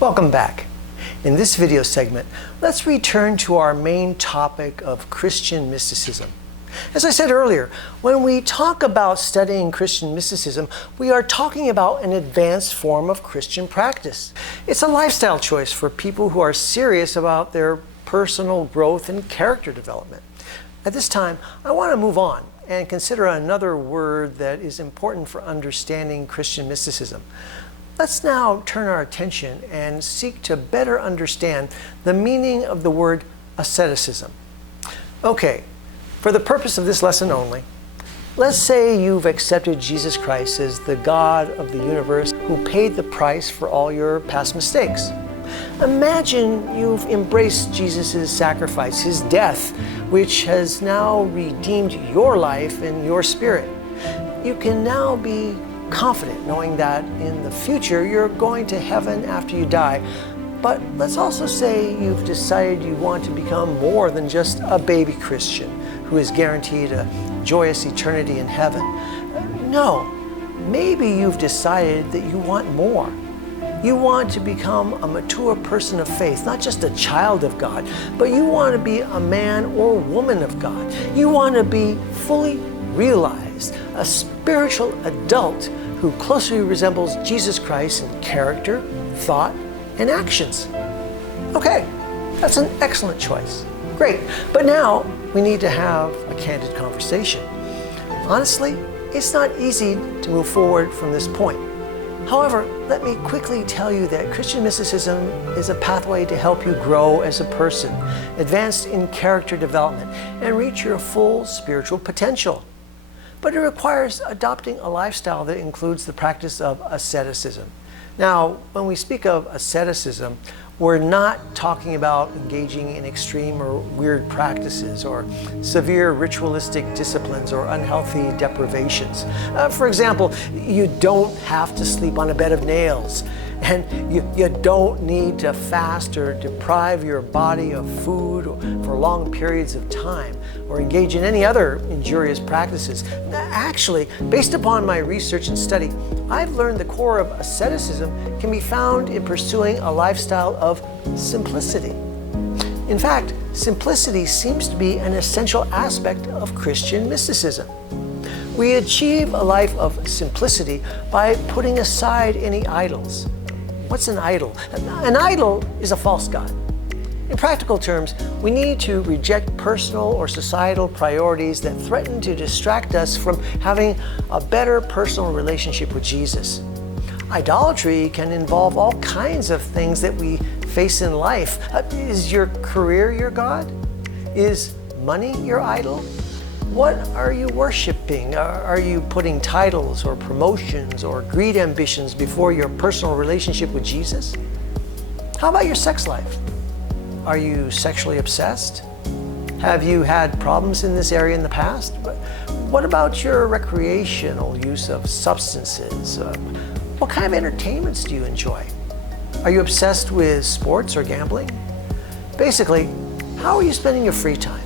Welcome back. In this video segment, let's return to our main topic of Christian mysticism. As I said earlier, when we talk about studying Christian mysticism, we are talking about an advanced form of Christian practice. It's a lifestyle choice for people who are serious about their personal growth and character development. At this time, I want to move on and consider another word that is important for understanding Christian mysticism. Let's now turn our attention and seek to better understand the meaning of the word asceticism. Okay, for the purpose of this lesson only, let's say you've accepted Jesus Christ as the God of the universe who paid the price for all your past mistakes. Imagine you've embraced Jesus' sacrifice, his death, which has now redeemed your life and your spirit. You can now be confident knowing that in the future you're going to heaven after you die. But let's also say you've decided you want to become more than just a baby Christian who is guaranteed a joyous eternity in heaven. No, maybe you've decided that you want more. You want to become a mature person of faith, not just a child of God, but you want to be a man or woman of God. You want to be fully realized, a spiritual adult who closely resembles Jesus Christ in character, thought, and actions. Okay, that's an excellent choice. Great, but now we need to have a candid conversation. Honestly, it's not easy to move forward from this point. However, let me quickly tell you that Christian mysticism is a pathway to help you grow as a person, advance in character development, and reach your full spiritual potential. But it requires adopting a lifestyle that includes the practice of asceticism. Now, when we speak of asceticism, we're not talking about engaging in extreme or weird practices or severe ritualistic disciplines or unhealthy deprivations. For example, you don't have to sleep on a bed of nails, and you don't need to fast or deprive your body of food for long periods of time or engage in any other injurious practices. Actually, based upon my research and study, I've learned the core of asceticism can be found in pursuing a lifestyle of simplicity. In fact, simplicity seems to be an essential aspect of Christian mysticism. We achieve a life of simplicity by putting aside any idols. What's an idol? An idol is a false god. In practical terms, we need to reject personal or societal priorities that threaten to distract us from having a better personal relationship with Jesus. Idolatry can involve all kinds of things that we face in life. Is your career your god? Is money your idol? What are you worshiping? Are you putting titles or promotions or greed ambitions before your personal relationship with Jesus? How about your sex life? Are you sexually obsessed? Have you had problems in this area in the past? What about your recreational use of substances? What kind of entertainments do you enjoy? Are you obsessed with sports or gambling? Basically, how are you spending your free time?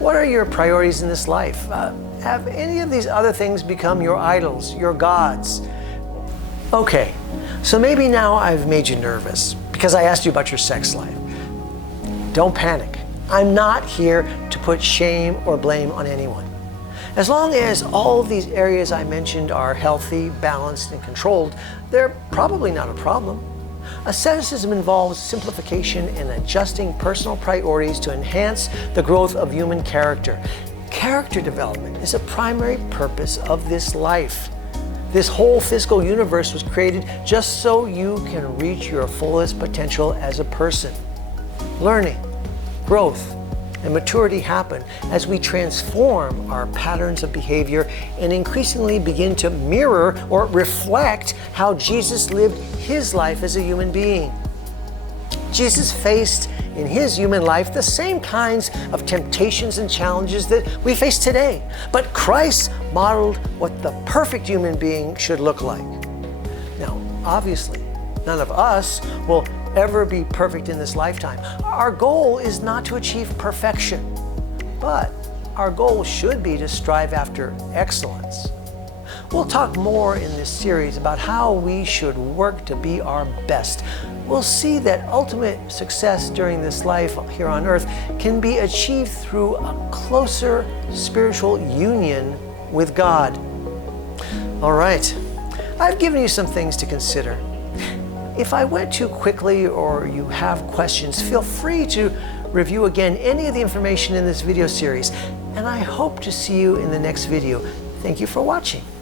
What are your priorities in this life? Have any of these other things become your idols, your gods? Okay, so maybe now I've made you nervous because I asked you about your sex life. Don't panic. I'm not here to put shame or blame on anyone. As long as all of these areas I mentioned are healthy, balanced, and controlled, they're probably not a problem. Asceticism involves simplification and adjusting personal priorities to enhance the growth of human character. Character development is a primary purpose of this life. This whole physical universe was created just so you can reach your fullest potential as a person. Learning, growth, and maturity happen as we transform our patterns of behavior and increasingly begin to mirror or reflect how Jesus lived his life as a human being. Jesus faced in his human life the same kinds of temptations and challenges that we face today, but Christ modeled what the perfect human being should look like. Now, obviously, none of us will ever be perfect in this lifetime. Our goal is not to achieve perfection, but our goal should be to strive after excellence. We'll talk more in this series about how we should work to be our best. we'll see that ultimate success during this life here on earth can be achieved through a closer spiritual union with God. All right, I've given you some things to consider. If I went too quickly or you have questions, feel free to review again any of the information in this video series, and I hope to see you in the next video. Thank you for watching.